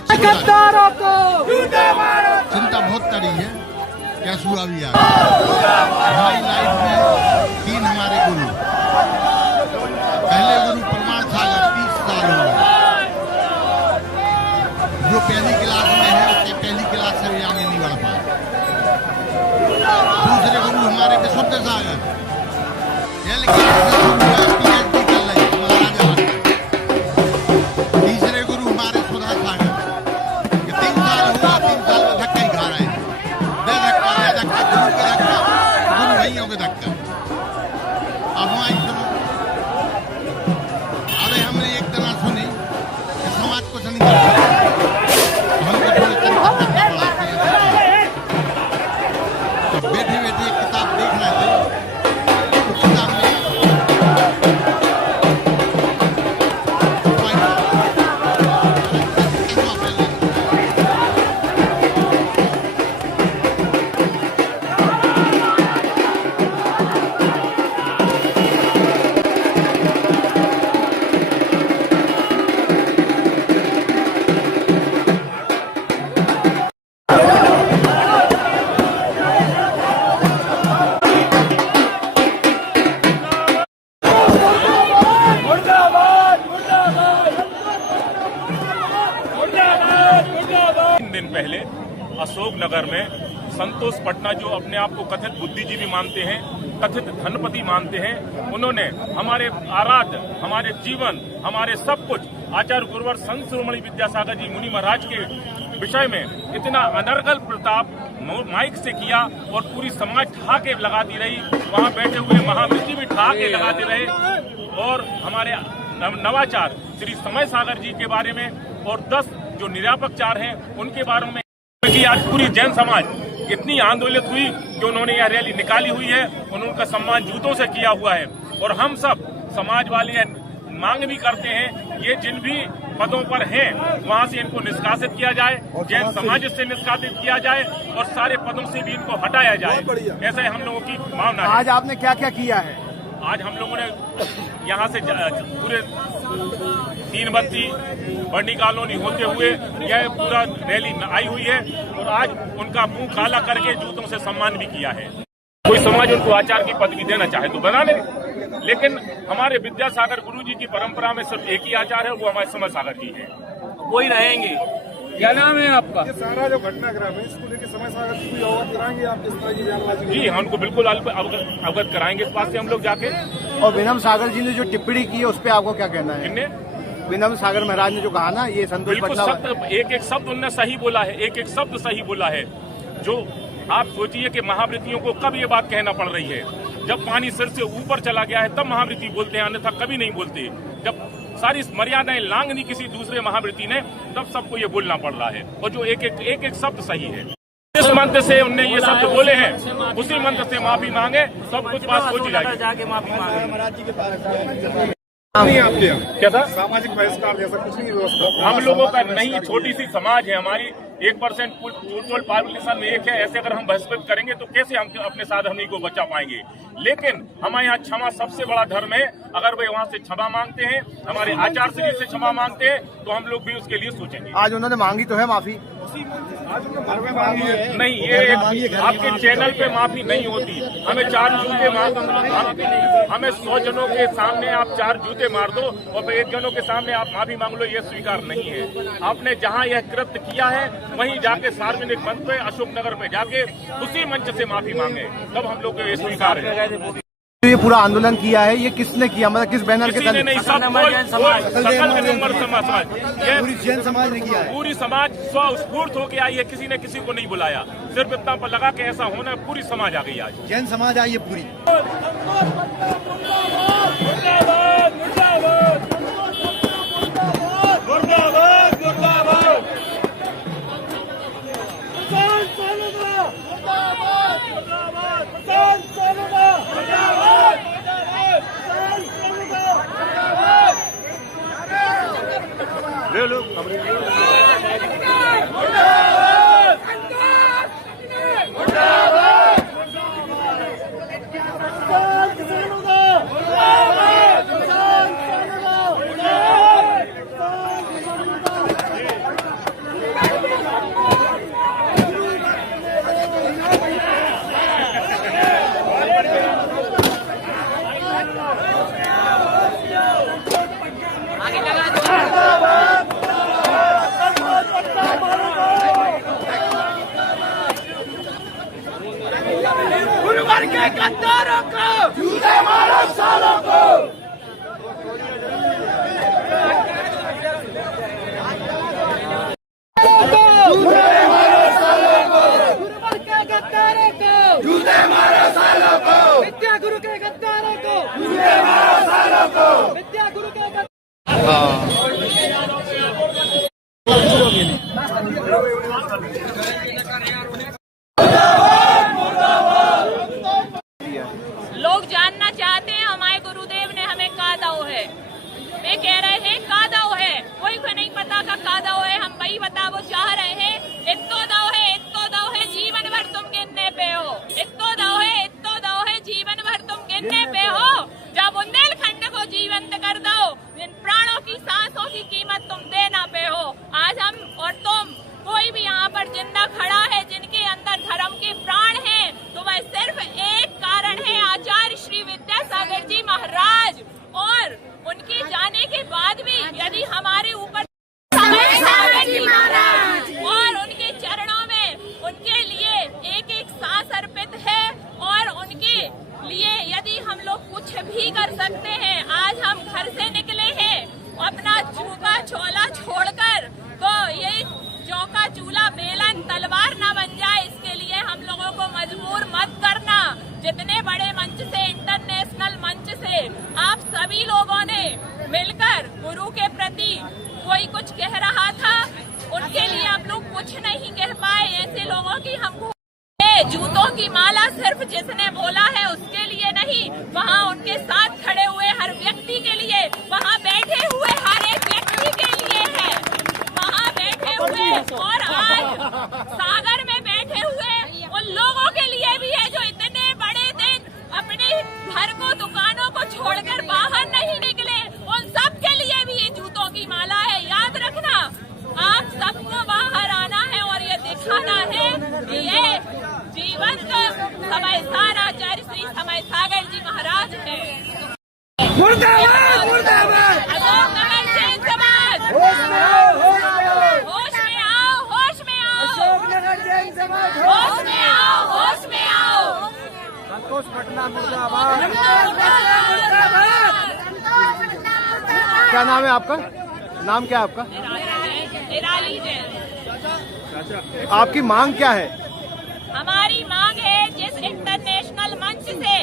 अच्छी चिंता बहुत करी है, कैसे हुआ भी आ हमारी लाइफ में 3 हमारे गुरु। पहले गुरु प्रमाण सागर 30 साल हो गए, जो पहली क्लास में है उसके पहली क्लास से भी आगे नहीं बढ़ पाए। दूसरे गुरु हमारे विशुद्ध सागर PhD कर रहे महाराजा। तीसरे गुरु हमारे सुधा सागर, ये 3 साल हुआ, 3 साल में धक्का ही खा रहे हैं। दे धक्का गुरु के धक्का, गुरु भाइयों के धक्का। अब हमारी सुनो, अरे हमने एक तरह सुनी कि समाज को नहीं कर सकते, हमको थोड़ी चिंता करना पड़ती है। तो बैठे बैठे एक किताब देखना थे, तो किताब में पहले अशोकनगर में संतोष पटना, जो अपने आप को कथित बुद्धिजीवी मानते हैं, कथित धनपति मानते हैं, उन्होंने हमारे आराध्य, हमारे जीवन, हमारे सब कुछ आचार्य गुरुवर संत शिरोमणि विद्यासागर जी मुनि महाराज के विषय में इतना अनर्गल प्रताप माइक से किया और पूरी समाज ठहाके लगाती रही। वहां बैठे हुए महामृति भी ठहाके लगाते रहे और हमारे नवाचार श्री समय सागर जी के बारे में और 10 जो निरापकचार हैं उनके बारे में कि आज पूरी जैन समाज इतनी आंदोलित हुई कि उन्होंने यह रैली निकाली हुई है, उनका सम्मान जूतों से किया हुआ है। और हम सब समाज वाले मांग भी करते हैं, ये जिन भी पदों पर हैं वहां से इनको निष्कासित किया जाए, जैन समाज से निष्कासित किया जाए और सारे पदों से भी इनको हटाया जाए। ऐसा हम लोगों की भावना है। आज आपने क्या क्या किया है? आज हम लोगों ने यहाँ से पूरे 3 बत्ती बर्नी कॉलोनी होते हुए यह पूरा रैली आई हुई है और आज उनका मुंह काला करके जूतों से सम्मान भी किया है। कोई समाज उनको आचार्य की पदवी देना चाहे तो बना ले, लेकिन हमारे विद्यासागर गुरुजी की परंपरा में सिर्फ एक ही आचार्य है, वो हमारे समय सागर जी है, वही रहेंगे। क्या नाम है आपका? ये सारा जो घटनाक्रम है इसको लेकर समय सागर जी को अवगत कराएंगे आप किस तरह की बयानबाजी? जी, हम उनको बिल्कुल अवगत कराएंगे इस बात से हम लोग जाके। और विनम सागर जी ने जो टिप्पणी की है उस पर आपको क्या कहना है? इनने विनम सागर महाराज ने जो कहा ना, ये संतोष पटना, एक एक शब्द उनने सही बोला है, एक एक शब्द सही बोला है। जो आप सोचिए कि महावृत्तियों को कब ये बात कहना पड़ रही है, जब पानी सिर से ऊपर चला गया है तब महावृत्ति बोलते हैं, अन्यथा कभी नहीं बोलते। जब सारी मर्यादाएं लांग दी किसी दूसरे महावृत्ति ने, तब सबको ये बोलना पड़ रहा है। और जो एक एक शब्द सही है, जिस मंत्र से उनने ये शब्द बोले हैं उसी मंत्र से माफी मांगे, सब कुछ बात हो जाएगी। क्या था? सामाजिक बहिष्कार जैसा कुछ नहीं व्यवस्था हम लोगों का नहीं, छोटी सी समाज है हमारी, 1% टोटल पॉपुलेशन में 1 है। ऐसे अगर हम बहिष्कृत करेंगे तो कैसे हम अपने साधन को बचा पाएंगे? लेकिन हमारे यहाँ क्षमा सबसे बड़ा धर्म है। अगर वे वहाँ से क्षमा मांगते हैं, हमारे आचार्य श्री से क्षमा मांगते हैं, तो हम लोग भी उसके लिए सोचेंगे। आज उन्होंने मांगी तो है माफी? आज उनके घर में मांगी है। नहीं, ये आपके चैनल पे माफी नहीं होती। हमें 4 जूते हमें 100 जनों के सामने आप 4 जूते मार दो और 1 जनों के सामने आप माफी मांग लो, ये स्वीकार नहीं है। आपने जहाँ यह कृत्य किया है वहीं जाके सार्वजनिक मंच पे अशोकनगर में जाके उसी मंच से माफी मांगे, तब हम लोग ये स्वीकार है। ये पूरा आंदोलन किया है, ये किसने किया, मतलब किस बैनर के तहत? नहीं, पूरी जैन समाज ने किया है। पूरी समाज स्वस्फूर्त होके आई है, किसी ने किसी को नहीं बुलाया, सिर्फ इतना पर लगा के ऐसा होना है। पूरी समाज आ गई आज, जैन समाज आई है पूरी। ले लो। लोग जानना चाहते हैं हमारे गुरुदेव ने हमें का दाव है। वे कह रहे हैं का दाव है, कोई को नहीं पता का दाव है। हम वही बताओ चाह रहे हैं। इतो दाव है जीवन भर तुम गिनने पे हो। इतो दाव है जीवन भर तुम गिनने पे हो। जब बुंदेलखंड को जीवंत कर दो, इन प्राणों की सांसों की कीमत तुम देना पे हो। आज हम और तुम कोई भी यहाँ पर जिंदा खड़ा है जिनके अंदर धर्म के प्राण हैं, तो वह सिर्फ एक कारण है, आचार्य श्री विद्यासागर जी महाराज। और उनके जाने के बाद भी यदि हमारे ऊपर और उनके चरणों में उनके लिए एक एक सांस अर्पित है, और उनके लिए यदि हम लोग कुछ भी कर सकते हैं। आज हम घर से निकले हैं अपना चूका छोला छोड़कर, तो ये चौका चूल्हा बेलन तलवार न बन जाए, इसके लिए हम लोगों को मजबूर मत करना। जितने बड़े मंच से, इंटरनेशनल मंच से आप सभी लोगों ने मिलकर गुरु के प्रति कोई कुछ कह रहा था, उनके लिए आप लोग कुछ नहीं कह पाए। ऐसे लोगों की हमको जूतों की माला सिर्फ जिसने बोला है उसके लिए नहीं, वहाँ उनके साथ खड़े हुए हर व्यक्ति के लिए, वहाँ बैठे हुए हर एक व्यक्ति के लिए है। वहाँ बैठे हुए और आज सागर में बैठे हुए उन लोगों के लिए भी है जो इतने बड़े दिन अपने घर को, दुकानों को छोड़कर बाहर नहीं निकले। उन सब के लिए भी ये जूतों की माला है। याद रखना, आप सबको बाहर आना है और ये दिखाना है कि ये जीवंत समय सार आचार्य श्री समय सागर जी महाराज है। मुर्दाबाद मुर्दाबाद। अशोक नगर जैन समाज होश में आओ, होश में आओ, होश में आओ। अशोक नगर जैन समाज होश में आओ, होश में आओ। संतोष पटना मुर्दाबाद। क्या नाम है आपका? नाम क्या है आपका? निराली जैन। आपकी मांग क्या है? हमारी मांग है जिस इंटरनेशनल मंच से